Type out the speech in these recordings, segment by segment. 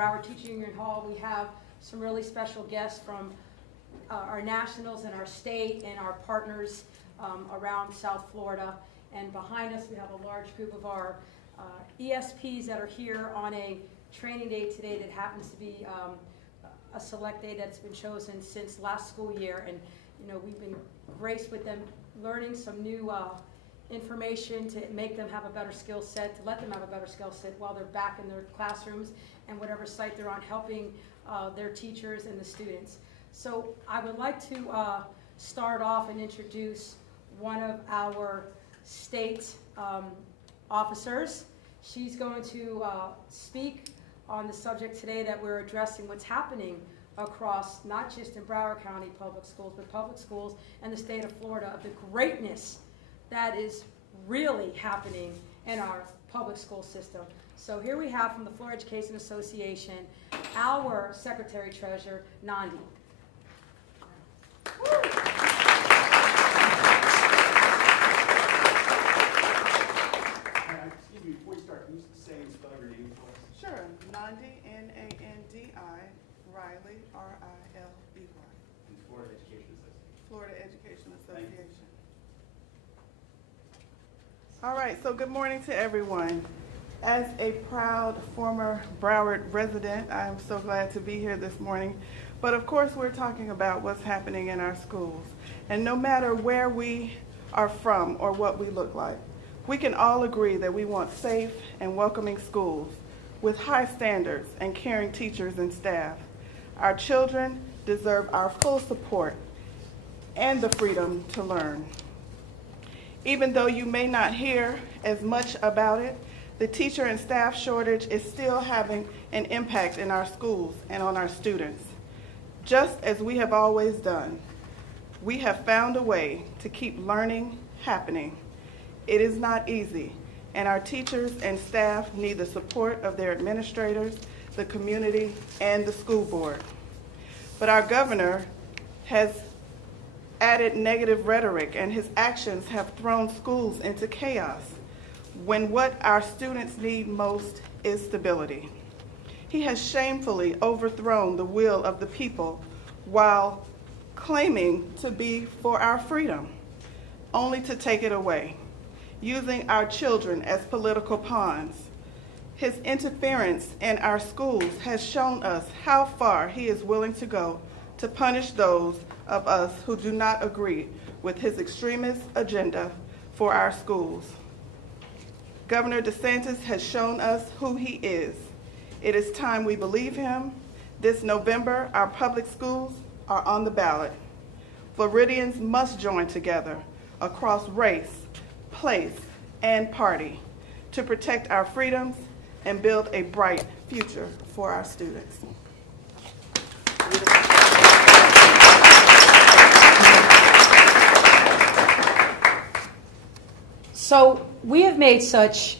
Broward Teaching Union Hall, we have some really special guests from our nationals and our state and our partners around South Florida. And behind us, we have a large group of our ESPs that are here on a training day today that happens to be a select day that's been chosen since last school year. And we've been graced with them learning some new information to make them have a better skill set, to let them have a better skill set while they're back in their classrooms and whatever site they're on, helping their teachers and the students. So I would like to start off and introduce one of our state officers. She's going to speak on the subject today that we're addressing, what's happening across not just in Broward County public schools, but public schools and the state of Florida, of the greatness that is really happening in our public school system. So here we have from the Florida Education Association, our Secretary-Treasurer, Nandi. Excuse me, before you start, can you say and spell your name for us? Sure. Nandi, N-A-N-D-I, Riley, R-I-L-E-Y. And Florida Education Association. Florida Education Association. All right, so good morning to everyone. As a proud former Broward resident, I'm so glad to be here this morning. But of course, we're talking about what's happening in our schools. And no matter where we are from or what we look like, we can all agree that we want safe and welcoming schools with high standards and caring teachers and staff. Our children deserve our full support and the freedom to learn. Even though you may not hear as much about it, the teacher and staff shortage is still having an impact in our schools and on our students. Just as we have always done, we have found a way to keep learning happening. It is not easy, and our teachers and staff need the support of their administrators, the community, and the school board. But our governor has added negative rhetoric, and his actions have thrown schools into chaos when what our students need most is stability. He has shamefully overthrown the will of the people while claiming to be for our freedom, only to take it away, using our children as political pawns. His interference in our schools has shown us how far he is willing to go to punish those of us who do not agree with his extremist agenda for our schools. Governor DeSantis has shown us who he is. It is time we believe him. This November, our public schools are on the ballot. Floridians must join together across race, place, and party to protect our freedoms and build a bright future for our students. So we have made such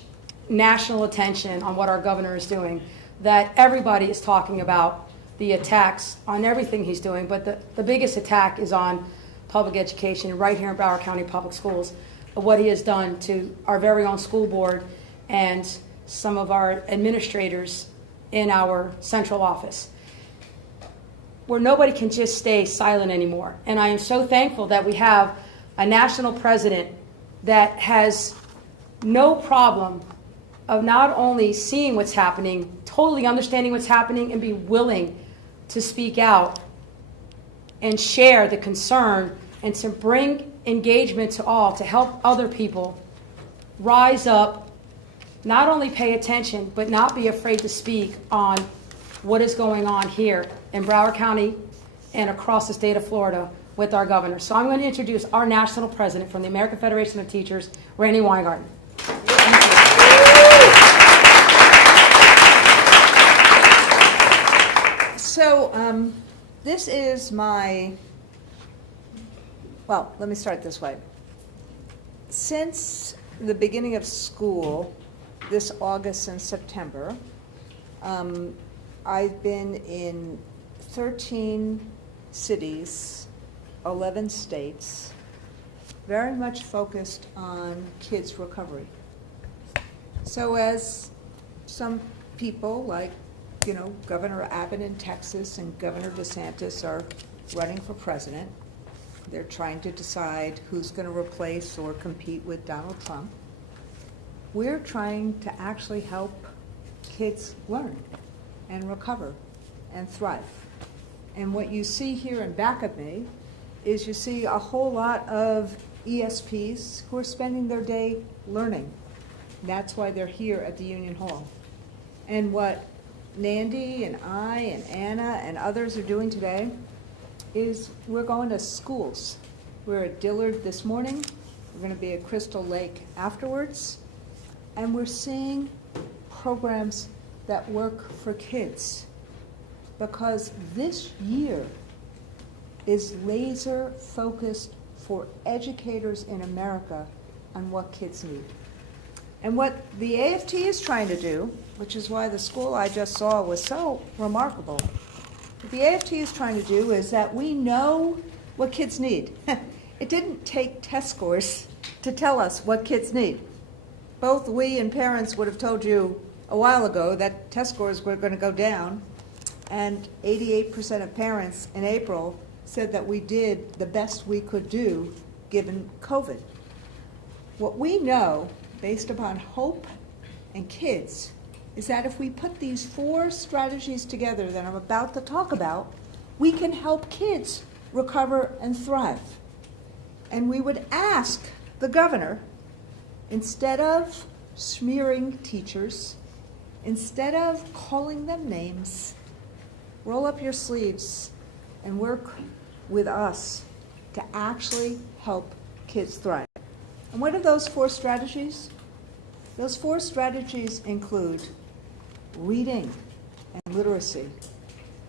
national attention on what our governor is doing that everybody is talking about the attacks on everything he's doing, but the biggest attack is on public education right here in Broward County Public Schools, what he has done to our very own school board and some of our administrators in our central office, where nobody can just stay silent anymore. And I am so thankful that we have a national president that has no problem of not only seeing what's happening, totally understanding what's happening, and be willing to speak out and share the concern and to bring engagement to all, to help other people rise up, not only pay attention, but not be afraid to speak on what is going on here in Broward County and across the state of Florida with our governor. So I'm going to introduce our national president from the American Federation of Teachers, Randy Weingarten. So this is my, well, let me start this way. Since the beginning of school, this August and September, I've been in 13 cities, 11 states, very much focused on kids' recovery. So as some people, like Governor Abbott in Texas and Governor DeSantis are running for president. They're trying to decide who's going to replace or compete with Donald Trump. We're trying to actually help kids learn and recover and thrive. And what you see here in back of me is you see a whole lot of ESPs who are spending their day learning. That's why they're here at the Union Hall. And what Nandy and I and Anna and others are doing today is we're going to schools. We're at Dillard this morning. We're going to be at Crystal Lake afterwards. And we're seeing programs that work for kids. Because this year is laser focused for educators in America on what kids need. And what the AFT is trying to do, which is why the school I just saw was so remarkable, what the AFT is trying to do is that we know what kids need. It didn't take test scores to tell us what kids need. Both we and parents would have told you a while ago that test scores were going to go down, and 88% of parents in April said that we did the best we could do given COVID. What we know, based upon hope and kids, is that if we put these 4 strategies together that I'm about to talk about, we can help kids recover and thrive. And we would ask the governor, instead of smearing teachers, instead of calling them names, roll up your sleeves and work with us to actually help kids thrive. And what are those 4 strategies? Those 4 strategies include reading and literacy.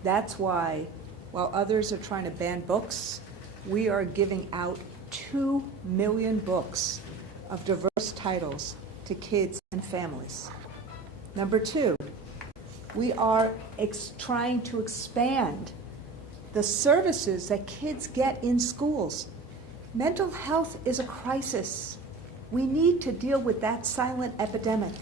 That's why, while others are trying to ban books, we are giving out 2 million books of diverse titles to kids and families. Number 2, we are trying to expand the services that kids get in schools. Mental health is a crisis. We need to deal with that silent epidemic.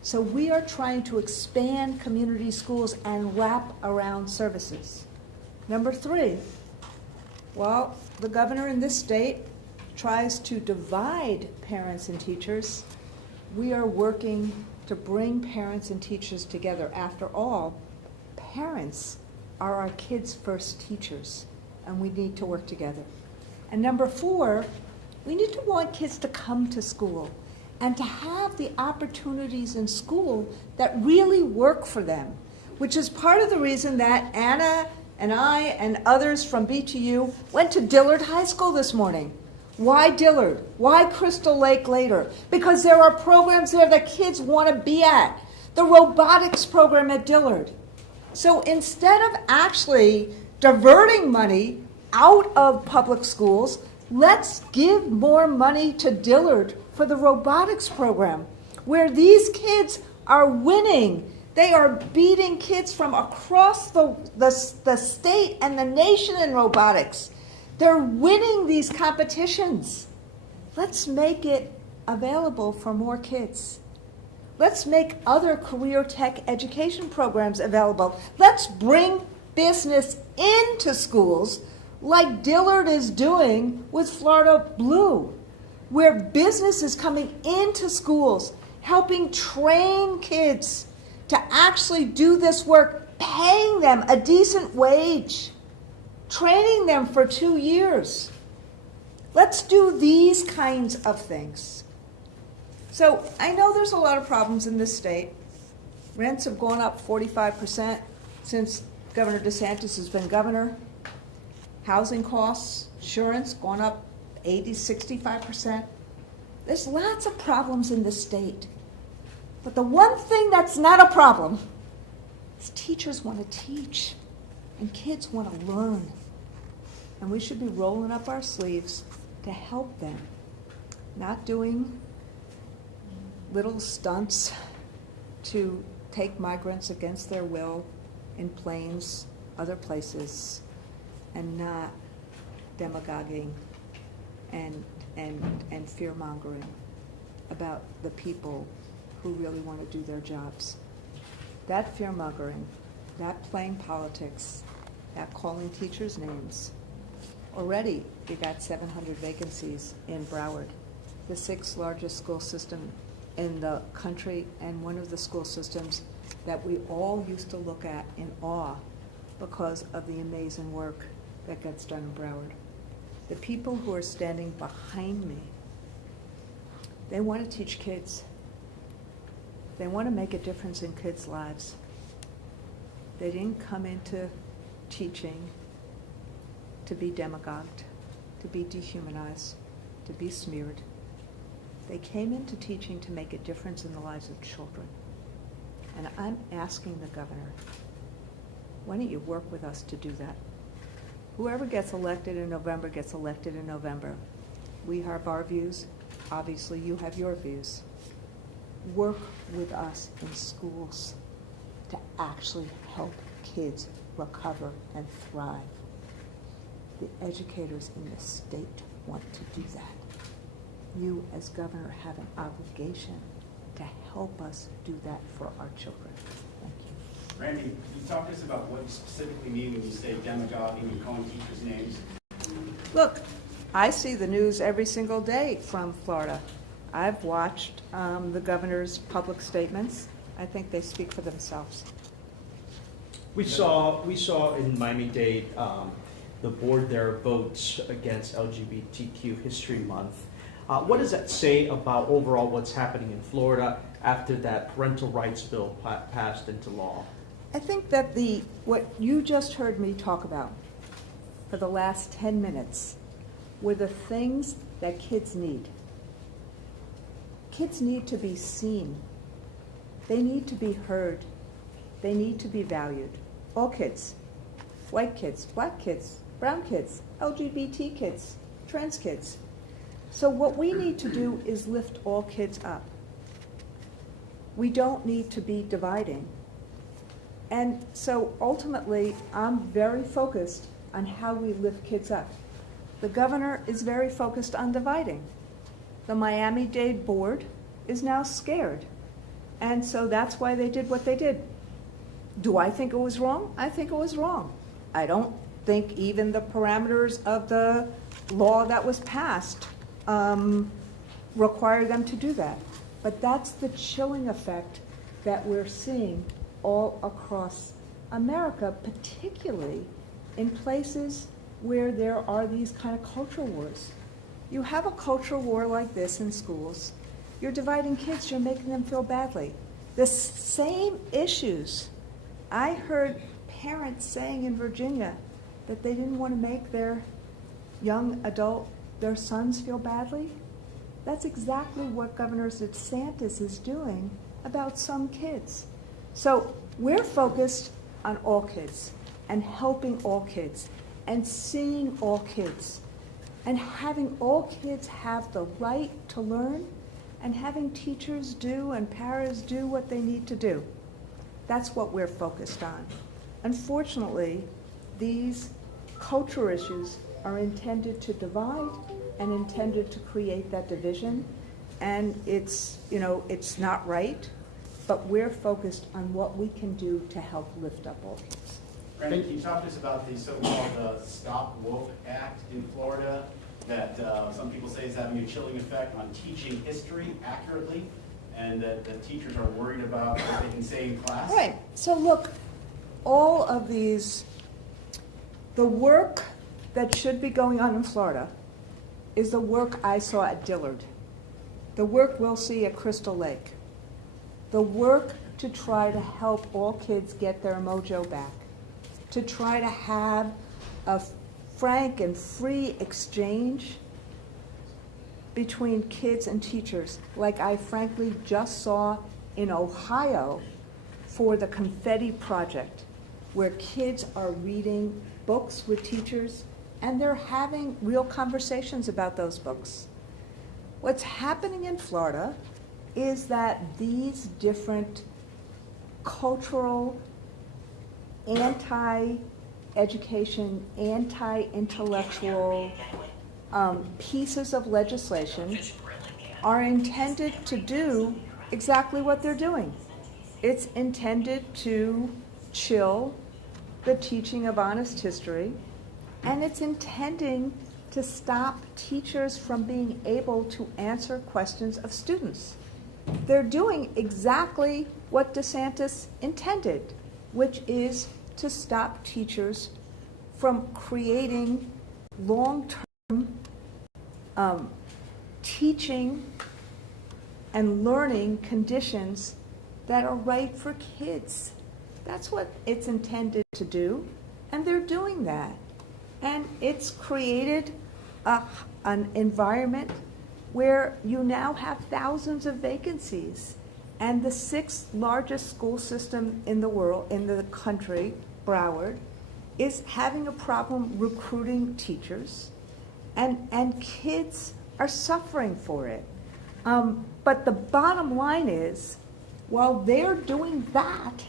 So we are trying to expand community schools and wrap around services. Number 3, while the governor in this state tries to divide parents and teachers, we are working to bring parents and teachers together. After all, parents are our kids' first teachers, and we need to work together. And number 4, we need to want kids to come to school and to have the opportunities in school that really work for them, which is part of the reason that Anna and I and others from BTU went to Dillard High School this morning. Why Dillard? Why Crystal Lake later? Because there are programs there that kids want to be at. The robotics program at Dillard. So instead of actually diverting money out of public schools, let's give more money to Dillard for the robotics program, where these kids are winning. They are beating kids from across the state and the nation in robotics. They're winning these competitions. Let's make it available for more kids. Let's make other career tech education programs available. Let's bring business into schools like Dillard is doing with Florida Blue, where business is coming into schools, helping train kids to actually do this work, paying them a decent wage, training them for 2 years. Let's do these kinds of things. So I know there's a lot of problems in this state. Rents have gone up 45% since Governor DeSantis has been governor. Housing costs, insurance, gone up 65%. There's lots of problems in this state. But the one thing that's not a problem is teachers want to teach and kids want to learn. And we should be rolling up our sleeves to help them, not doing little stunts to take migrants against their will in planes, other places, and not demagoguing and fear-mongering about the people who really want to do their jobs. That fear-mongering that playing politics, that calling teachers names. Already, we got 700 vacancies in Broward, the 6th largest school system in the country, and one of the school systems that we all used to look at in awe because of the amazing work that gets done in Broward. The people who are standing behind me, they want to teach kids. They want to make a difference in kids' lives. They didn't come into teaching to be demagogued, to be dehumanized, to be smeared. They came into teaching to make a difference in the lives of children. And I'm asking the governor, why don't you work with us to do that? Whoever gets elected in November gets elected in November. We have our views. Obviously, you have your views. Work with us in schools to actually help kids recover and thrive. The educators in the state want to do that. You, as governor, have an obligation to help us do that for our children. Thank you. Randy, can you talk to us about what you specifically mean when you say demagoguing and calling teachers names? Look, I see the news every single day from Florida. I've watched the governor's public statements. I think they speak for themselves. We saw in Miami-Dade the board there votes against LGBTQ History Month. What does that say about overall what's happening in Florida after that parental rights bill passed into law? I think that what you just heard me talk about for the last 10 minutes were the things that kids need. Kids need to be seen. They need to be heard. They need to be valued. All kids. White kids, black kids, brown kids, LGBT kids, trans kids. So what we need to do is lift all kids up. We don't need to be dividing. And so ultimately, I'm very focused on how we lift kids up. The governor is very focused on dividing. The Miami-Dade board is now scared. And so that's why they did what they did. Do I think it was wrong? I think it was wrong. I don't think even the parameters of the law that was passed require them to do that. But that's the chilling effect that we're seeing all across America, particularly in places where there are these kind of cultural wars. You have a cultural war like this in schools. You're dividing kids, you're making them feel badly. The same issues. I heard parents saying in Virginia that they didn't want to make their young adult, their sons feel badly. That's exactly what Governor DeSantis is doing about some kids. So we're focused on all kids and helping all kids and seeing all kids and having all kids have the right to learn and having teachers do and paras do what they need to do. That's what we're focused on. Unfortunately, these cultural issues are intended to divide and intended to create that division. And it's not right, but we're focused on what we can do to help lift up all kids. Randy, can you talk to us about the so-called Stop Woke Act in Florida that some people say is having a chilling effect on teaching history accurately, and that teachers are worried about what they can say in class? Right. So look, all of these, the work that should be going on in Florida is the work I saw at Dillard, the work we'll see at Crystal Lake, the work to try to help all kids get their mojo back, to try to have a frank and free exchange between kids and teachers, like I frankly just saw in Ohio for the Confetti Project, where kids are reading books with teachers and they're having real conversations about those books. What's happening in Florida is that these different cultural, anti-education, anti-intellectual pieces of legislation are intended to do exactly what they're doing. It's intended to chill the teaching of honest history, and it's intending to stop teachers from being able to answer questions of students. They're doing exactly what DeSantis intended, which is to stop teachers from creating long-term teaching and learning conditions that are right for kids. That's what it's intended to do, and they're doing that. And it's created an environment where you now have thousands of vacancies. And the 6th largest school system in the world, in the country, Broward, is having a problem recruiting teachers, and kids are suffering for it. But the bottom line is, while they're doing that,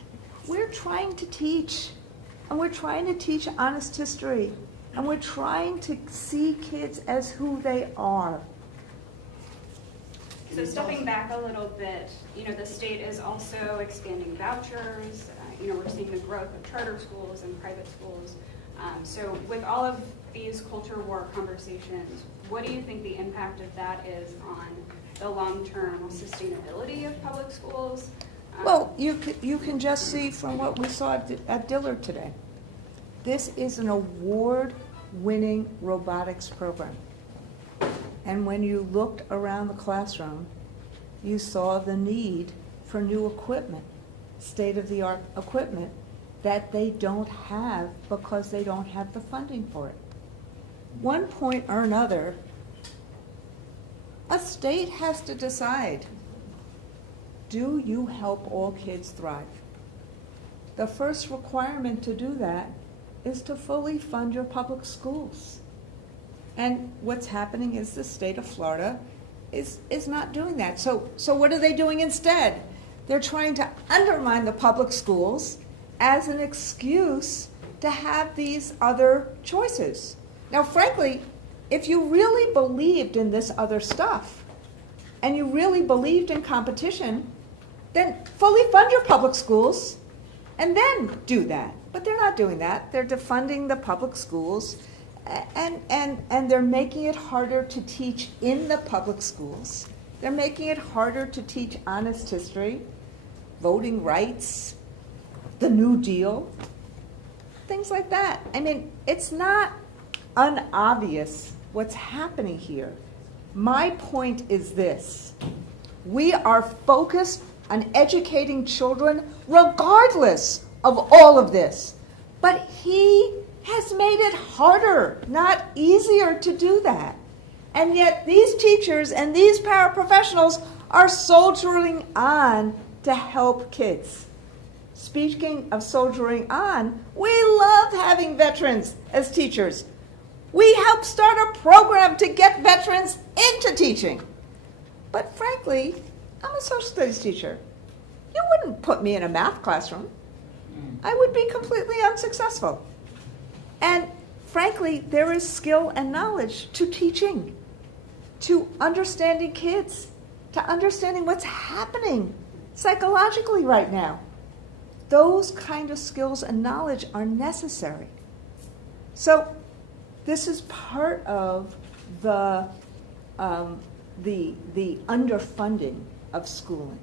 we're trying to teach, and we're trying to teach honest history, and we're trying to see kids as who they are. So stepping back a little bit, the state is also expanding vouchers. We're seeing the growth of charter schools and private schools. So with all of these culture war conversations, what do you think the impact of that is on the long-term sustainability of public schools? Well, you can just see from what we saw at Dillard today. This is an award-winning robotics program. And when you looked around the classroom, you saw the need for new equipment, state-of-the-art equipment, that they don't have because they don't have the funding for it. One point or another, a state has to decide, do you help all kids thrive? The first requirement to do that is to fully fund your public schools. And what's happening is the state of Florida is not doing that. So what are they doing instead? They're trying to undermine the public schools as an excuse to have these other choices. Now, frankly, if you really believed in this other stuff, and you really believed in competition, then fully fund your public schools and then do that. But they're not doing that. They're defunding the public schools, and they're making it harder to teach in the public schools. They're making it harder to teach honest history, voting rights, the New Deal, things like that. I mean, it's not unobvious what's happening here. My point is this: we are focused on educating children regardless of all of this. But he has made it harder, not easier, to do that. And yet these teachers and these paraprofessionals are soldiering on to help kids. Speaking of soldiering on, we love having veterans as teachers. We helped start a program to get veterans into teaching. But frankly, I'm a social studies teacher. You wouldn't put me in a math classroom. I would be completely unsuccessful. And frankly, there is skill and knowledge to teaching, to understanding kids, to understanding what's happening psychologically right now. Those kind of skills and knowledge are necessary. So this is part of the underfunding of schooling.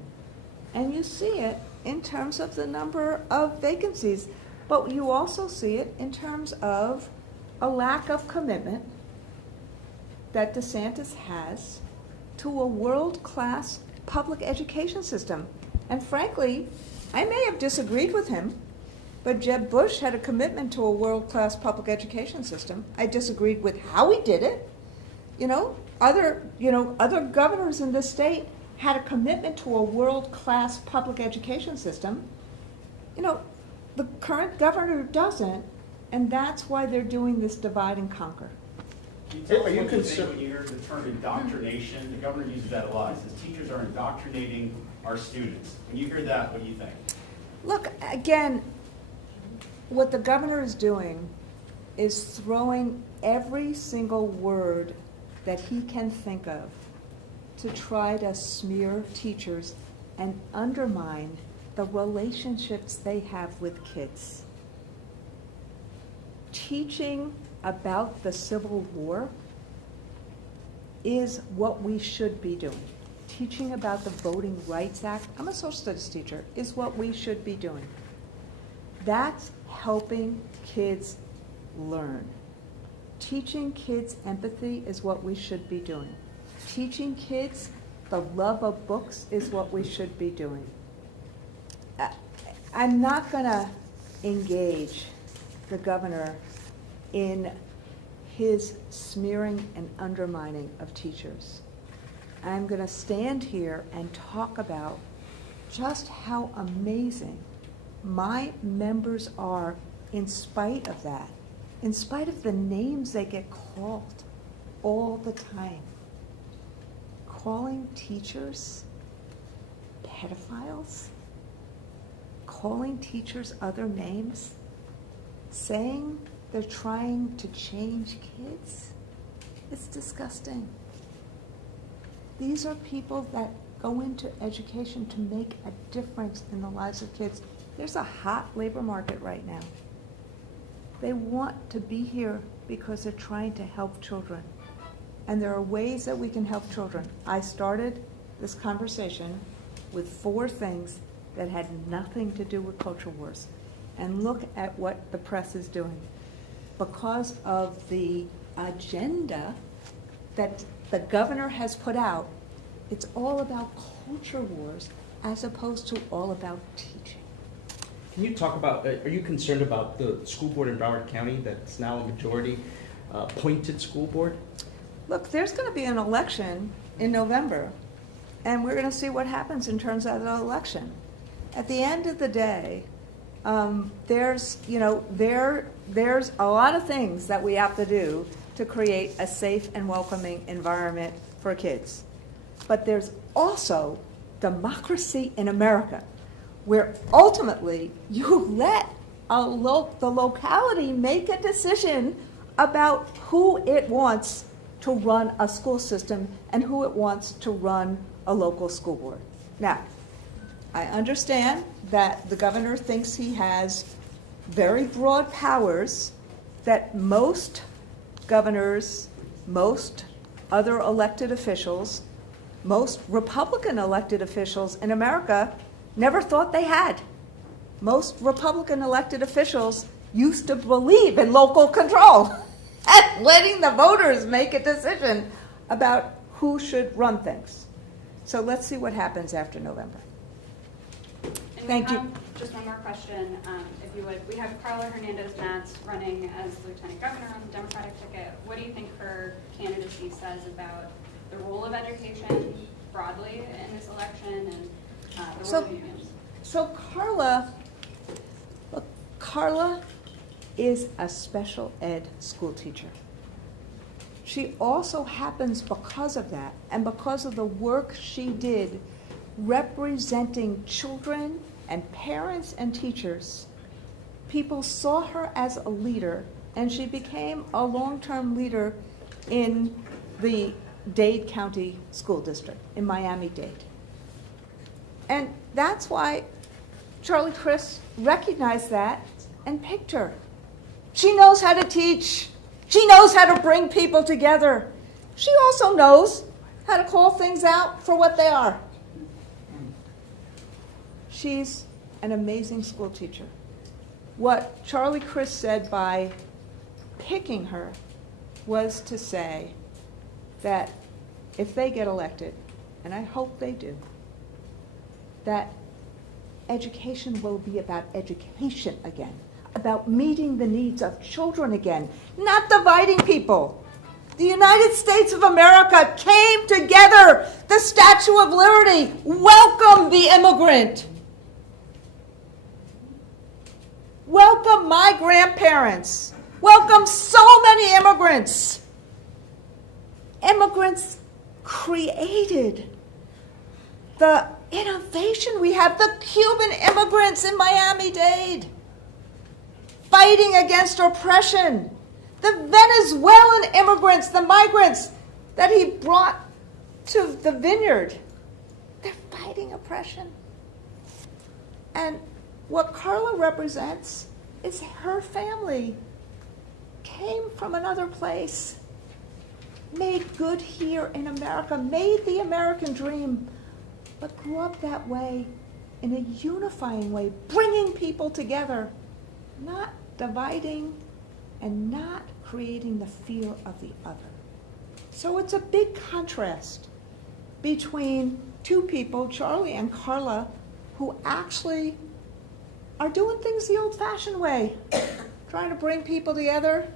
And you see it in terms of the number of vacancies, but you also see it in terms of a lack of commitment that DeSantis has to a world-class public education system. And frankly, I may have disagreed with him, but Jeb Bush had a commitment to a world-class public education system. I disagreed with how he did it. Other governors in this state had a commitment to a world-class public education system. The current governor doesn't, and that's why they're doing this divide and conquer. Can you tell us what you think when you hear the term indoctrination? The governor uses that a lot. He says teachers are indoctrinating our students. When you hear that, what do you think? Look, again, what the governor is doing is throwing every single word that he can think of to try to smear teachers and undermine the relationships they have with kids. Teaching about the Civil War is what we should be doing. Teaching about the Voting Rights Act, I'm a social studies teacher, is what we should be doing. That's helping kids learn. Teaching kids empathy is what we should be doing. Teaching kids the love of books is what we should be doing. I'm not going to engage the governor in his smearing and undermining of teachers. I'm going to stand here and talk about just how amazing my members are in spite of that, in spite of the names they get called all the time. Calling teachers pedophiles, calling teachers other names, saying they're trying to change kids. It's disgusting. These are people that go into education to make a difference in the lives of kids. There's a hot labor market right now. They want to be here because they're trying to help children. And there are ways that we can help children. I started this conversation with 4 things that had nothing to do with culture wars. And look at what the press is doing. Because of the agenda that the governor has put out, it's all about culture wars as opposed to all about teaching. Can you talk about, are you concerned about the school board in Broward County that's now a majority appointed school board? Look, there's going to be an election in November, and we're going to see what happens in terms of the election. At the end of the day, there's a lot of things that we have to do to create a safe and welcoming environment for kids. But there's also democracy in America, where ultimately you let the locality make a decision about who it wants to run a school system and who it wants to run a local school board. Now, I understand that the governor thinks he has very broad powers that most governors, most other elected officials, most Republican elected officials in America never thought they had. Most Republican elected officials used to believe in local control and letting the voters make a decision about who should run things. So let's see what happens after November. And Thank we you. have just one more question, if you would. We have Carla Hernandez-Matz running as Lieutenant Governor on the Democratic ticket. What do you think her candidacy says about the role of education broadly in this election and the role of unions? So Carla is a special ed school teacher. She also happens, because of that and because of the work she did representing children and parents and teachers, people saw her as a leader, and she became a long-term leader in the Dade County School District, in Miami-Dade. And that's why Charlie Crist recognized that and picked her. She knows how to teach. She knows how to bring people together. She also knows how to call things out for what they are. She's an amazing school teacher. What Charlie Crist said by picking her was to say that if they get elected, and I hope they do, that education will be about education again, about meeting the needs of children again, not dividing people. The United States of America came together. The Statue of Liberty welcomed the immigrant. Welcome my grandparents. Welcome so many immigrants. Immigrants created the innovation we have. The Cuban immigrants in Miami-Dade fighting against oppression. The Venezuelan immigrants, the migrants that he brought to the vineyard, they're fighting oppression. And what Carla represents is her family came from another place, made good here in America, made the American dream, but grew up that way in a unifying way, bringing people together, not dividing and not creating the fear of the other. So it's a big contrast between two people, Charlie and Carla, who actually are doing things the old-fashioned way, trying to bring people together,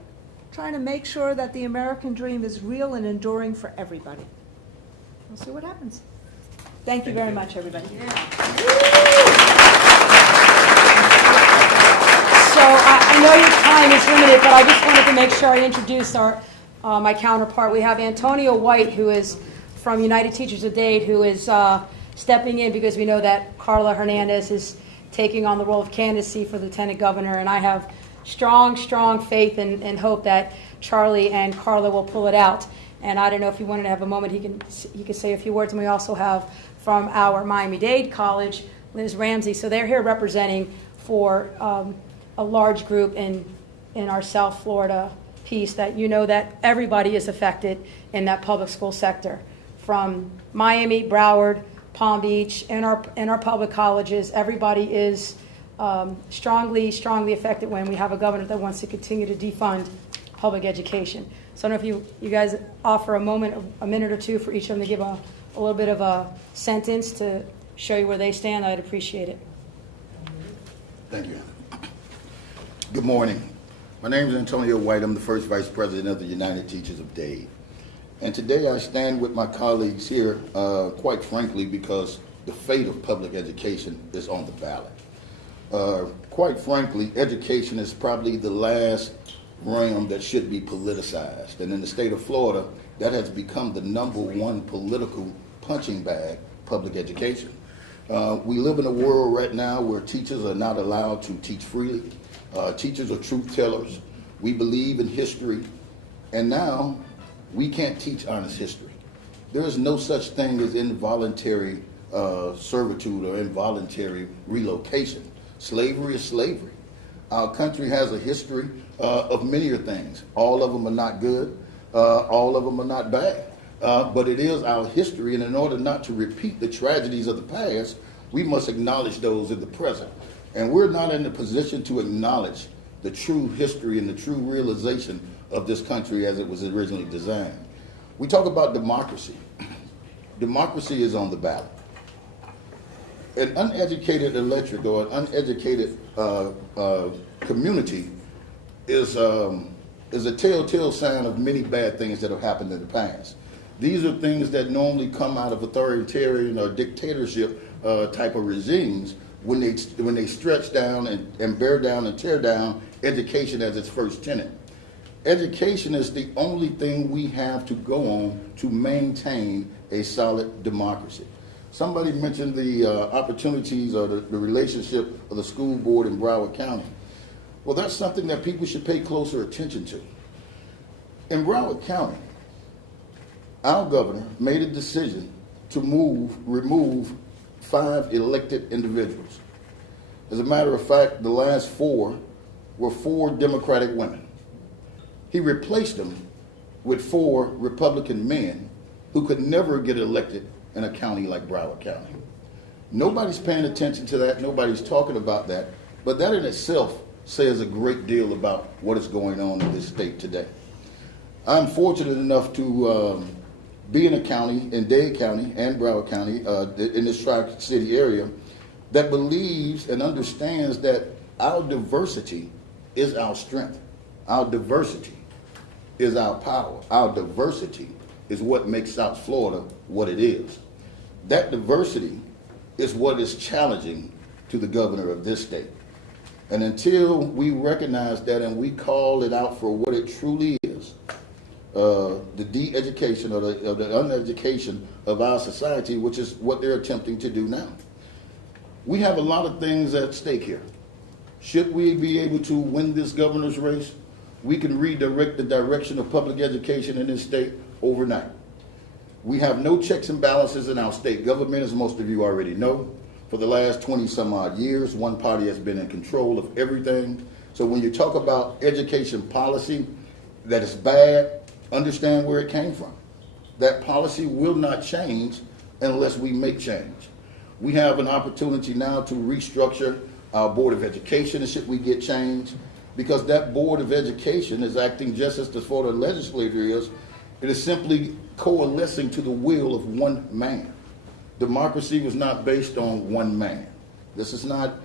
trying to make sure that the American dream is real and enduring for everybody. We'll see what happens. Thank you very much, everybody. So I know your time is limited, but I just wanted to make sure I introduce my counterpart. We have Antonio White, who is from United Teachers of Dade, who is stepping in because we know that Carla Hernandez is taking on the role of candidacy for Lieutenant Governor, and I have strong faith and hope that Charlie and Carla will pull it out. And I don't know if you wanted to have a moment, he can say a few words. And we also have from our Miami-Dade College, Liz Ramsey. So they're here representing for a large group in our South Florida piece that you know that everybody is affected in that public school sector, from Miami, Broward, Palm Beach, and our public colleges. Everybody is strongly affected when we have a governor that wants to continue to defund public education. So I don't know if you guys offer a minute or two for each of them to give a little bit of a sentence to show you where they stand. I'd appreciate it. Thank you. Good morning. My name is Antonio White. I'm the first Vice President of the United Teachers of Dade. And today I stand with my colleagues here, quite frankly, because the fate of public education is on the ballot. Quite frankly, education is probably the last realm that should be politicized. And in the state of Florida, that has become the #1 political punching bag, public education. We live in a world right now where teachers are not allowed to teach freely. Teachers are truth tellers. We believe in history. And now we can't teach honest history. There is no such thing as involuntary servitude or involuntary relocation. Slavery is slavery. Our country has a history of many things. All of them are not good. All of them are not bad. But it is our history, and in order not to repeat the tragedies of the past, we must acknowledge those in the present. And we're not in the position to acknowledge the true history and the true realization of this country as it was originally designed. We talk about democracy. Democracy is on the ballot. An uneducated electorate or an uneducated community is a telltale sign of many bad things that have happened in the past. These are things that normally come out of authoritarian or dictatorship type of regimes when they stretch down and bear down and tear down education as its first tenet. Education is the only thing we have to go on to maintain a solid democracy. Somebody mentioned the opportunities or the relationship of the school board in Broward County. Well, that's something that people should pay closer attention to. In Broward County, our governor made a decision to remove 5 elected individuals. As a matter of fact, the last 4 were 4 Democratic women. He replaced them with 4 Republican men who could never get elected in a county like Broward County. Nobody's paying attention to that. Nobody's talking about that. But that in itself says a great deal about what is going on in this state today. I'm fortunate enough to be in a county, in Dade County and Broward County, in this Tri-City area, that believes and understands that our diversity is our strength. Our diversity is our power. Our diversity is what makes South Florida what it is. That diversity is what is challenging to the governor of this state. And until we recognize that and we call it out for what it truly is, the de-education or the uneducation of our society, which is what they're attempting to do now. We have a lot of things at stake here. Should we be able to win this governor's race, we can redirect the direction of public education in this state overnight. We have no checks and balances in our state government, as most of you already know. for the last 20 some odd years. One party has been in control of everything. So when you talk about education policy that is bad, understand where it came from. That policy will not change unless we make change. We have an opportunity now to restructure our Board of Education should we get change, because that Board of Education is acting just as the Florida legislature is. It is simply coalescing to the will of one man. Democracy was not based on one man. This is not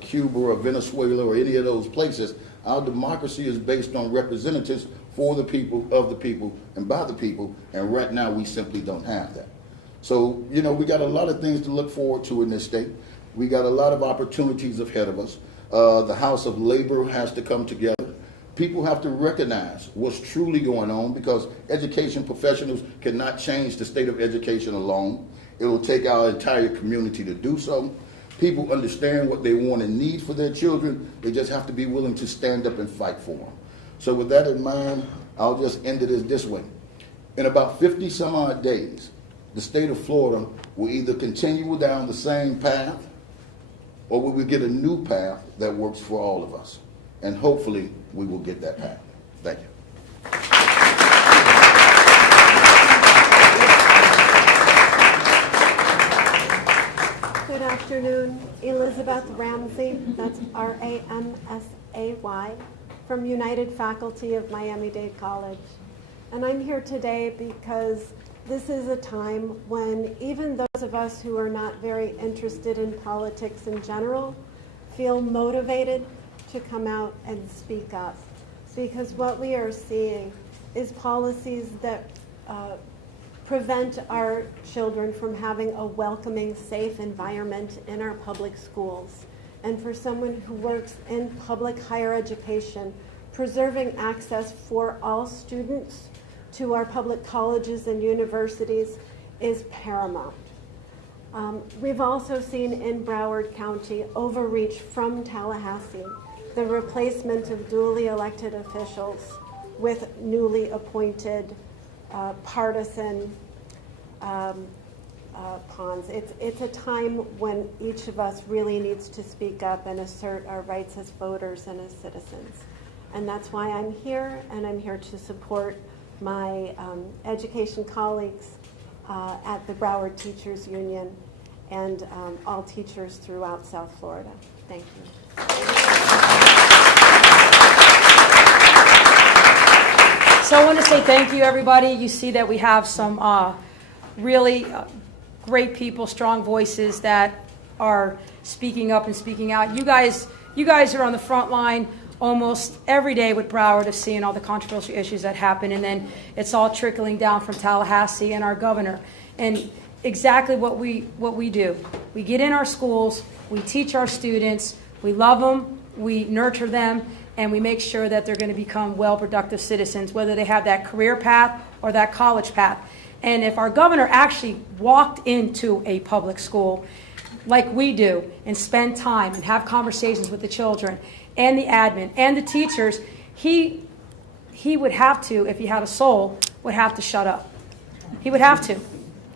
Cuba or Venezuela or any of those places. Our democracy is based on representatives for the people, of the people, and by the people, and right now we simply don't have that. So, you know, we got a lot of things to look forward to in this state. We got a lot of opportunities ahead of us. The House of Labor has to come together. People have to recognize what's truly going on, because education professionals cannot change the state of education alone. It will take our entire community to do so. People understand what they want and need for their children. They just have to be willing to stand up and fight for them. So with that in mind, I'll just end it this way. In about 50 some odd days, the state of Florida will either continue down the same path, or we will get a new path that works for all of us. And hopefully we will get that path. Thank you. Good afternoon. Elizabeth Ramsey, that's R-A-M-S-A-Y, from United Faculty of Miami-Dade College. And I'm here today because this is a time when even those of us who are not very interested in politics in general feel motivated to come out and speak up. Because what we are seeing is policies that prevent our children from having a welcoming, safe environment in our public schools. And for someone who works in public higher education, preserving access for all students to our public colleges and universities is paramount. We've also seen in Broward County overreach from Tallahassee, the replacement of duly elected officials with newly appointed partisan pawns. It's a time when each of us really needs to speak up and assert our rights as voters and as citizens. And that's why I'm here, and I'm here to support my education colleagues at the Broward Teachers Union and all teachers throughout South Florida. Thank you. So I want to say thank you, everybody. You see that we have some really great people, strong voices that are speaking up and speaking out. You guys are on the front line almost every day with Broward of seeing all the controversial issues that happen, and then it's all trickling down from Tallahassee and our governor. And exactly what we do. We get in our schools, we teach our students, we love them, we nurture them, and we make sure that they're going to become well productive citizens, whether they have that career path or that college path. And if our governor actually walked into a public school like we do and spend time and have conversations with the children and the admin and the teachers, he would have to, if he had a soul, would have to shut up. He would have to,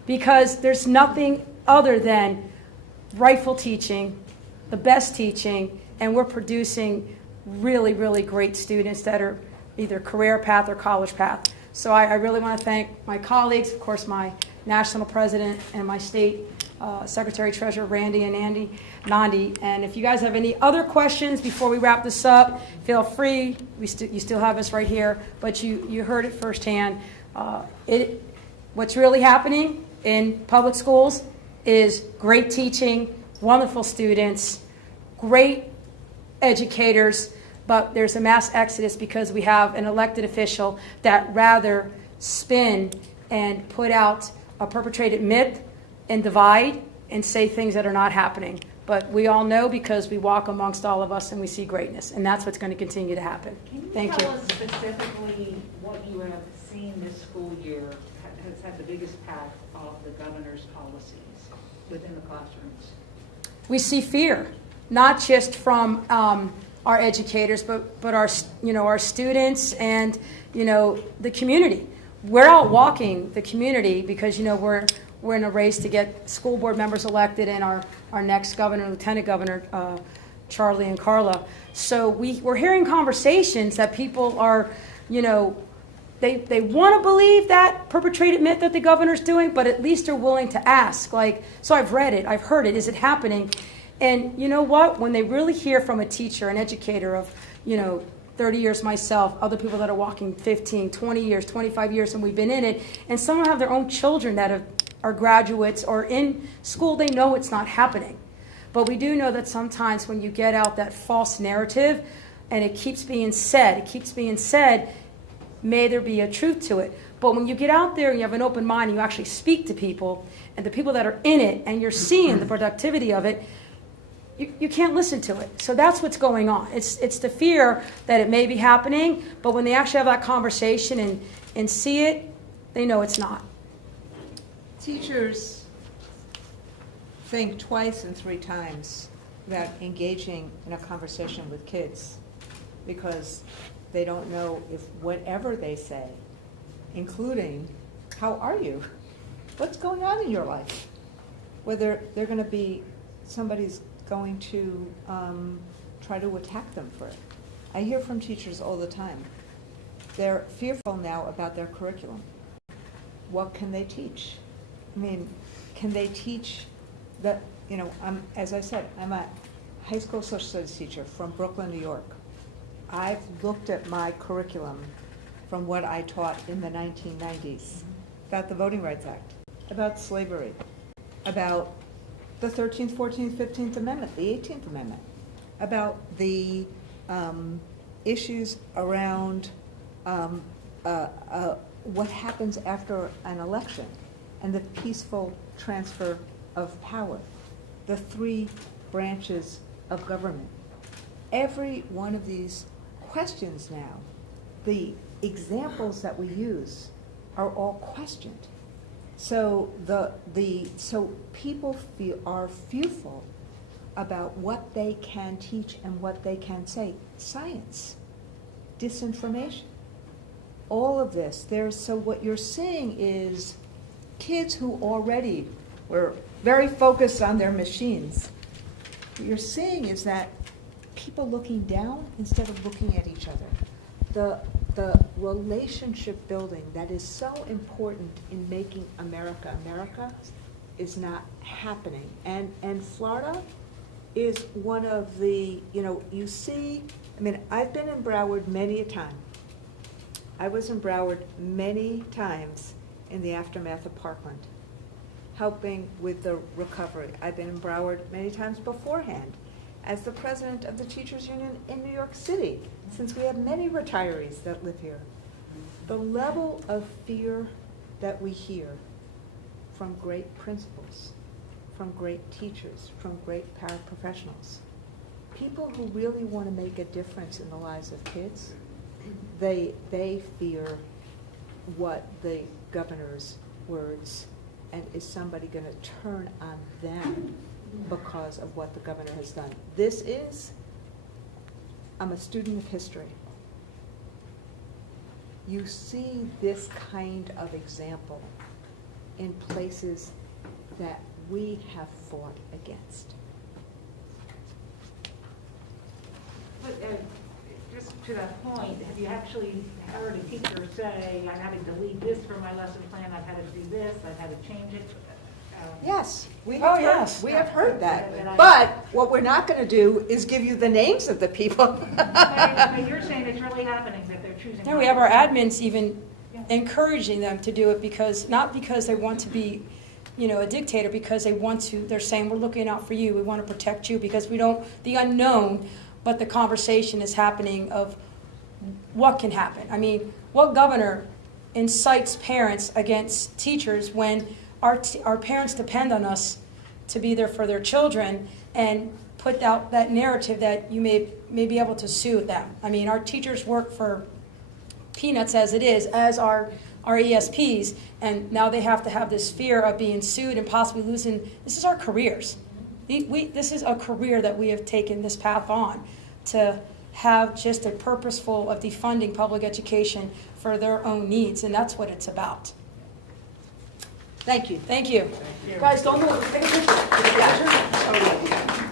because there's nothing other than rightful teaching, the best teaching, and we're producing really, really great students that are either career path or college path. So I really want to thank my colleagues, of course, my national president and my state Secretary Treasurer Randy and Nandi. And if you guys have any other questions before we wrap this up, feel free. You still have us right here, but you heard it firsthand. What's really happening in public schools is great teaching, wonderful students, great educators, but there's a mass exodus because we have an elected official that rather spin and put out a perpetrated myth and divide and say things that are not happening. But we all know because we walk amongst all of us and we see greatness, and that's what's going to continue to happen. Thank you. Can you tell us specifically what you have seen this school year has had the biggest impact of the governor's policies within the classrooms? We see fear, not just from our educators, but our students and the community. We're out walking the community because we're we're in a race to get school board members elected and our next governor, lieutenant governor, Charlie and Carla. So we're hearing conversations that people are, they want to believe that perpetrated myth that the governor's doing, but at least they're willing to ask. Like, so I've read it, I've heard it, is it happening? And you know what? When they really hear from a teacher, an educator of, 30 years myself, other people that are walking 15, 20 years, 25 years, and we've been in it, and some have their own children that are graduates or in school, they know it's not happening. But we do know that sometimes when you get out that false narrative, and it keeps being said, may there be a truth to it. But when you get out there and you have an open mind and you actually speak to people, and the people that are in it, and you're seeing the productivity of it, you can't listen to it. So that's what's going on. It's the fear that it may be happening, but when they actually have that conversation and see it, they know it's not. Teachers think twice and 3 times about engaging in a conversation with kids because they don't know if whatever they say, including, how are you? What's going on in your life? Whether they're going to be, somebody's going to try to attack them for it. I hear from teachers all the time. They're fearful now about their curriculum. What can they teach? I mean, can they teach that, as I said, I'm a high school social studies teacher from Brooklyn, New York. I've looked at my curriculum from what I taught in the 1990s about the Voting Rights Act, about slavery, about the 13th, 14th, 15th Amendment, the 18th Amendment, about the issues around what happens after an election and the peaceful transfer of power, the 3 branches of government. Every one of these questions now, the examples that we use are all questioned. So so people are fearful about what they can teach and what they can say. Science, disinformation, all of this. So what you're seeing is kids who already were very focused on their machines. What you're seeing is that people looking down instead of looking at each other. The relationship building that is so important in making America is not happening. And Florida is one of the, you see, I've been in Broward many a time. I was in Broward many times in the aftermath of Parkland, helping with the recovery. I've been in Broward many times beforehand as the president of the Teachers Union in New York City, since we have many retirees that live here. The level of fear that we hear from great principals, from great teachers, from great paraprofessionals, people who really want to make a difference in the lives of kids, they fear what the governor's words, and is somebody going to turn on them because of what the governor has done. I'm a student of history. You see this kind of example in places that we have fought against. But just to that point, have you actually heard a teacher say, I'm having to delete this from my lesson plan, I've had to do this, I've had to change it? Yes, we Oh, have yes. we have heard that. And But what we're not going to do is give you the names of the people. But you're saying it's really happening, that they're choosing. Yeah, we have our admins even encouraging them to do it not because they want to be, a dictator, because they're saying, we're looking out for you, we want to protect you, because the unknown, but the conversation is happening of what can happen. What governor incites parents against teachers when our parents depend on us to be there for their children, and put out that narrative that you may be able to sue them? Our teachers work for peanuts as it is, as our ESPs, and now they have to have this fear of being sued and possibly losing. This is our careers. This is a career that we have taken this path on, to have just a purposeful of defunding public education for their own needs, and that's what it's about. Thank you. Thank you. Guys, don't move. Take a picture. Take a picture.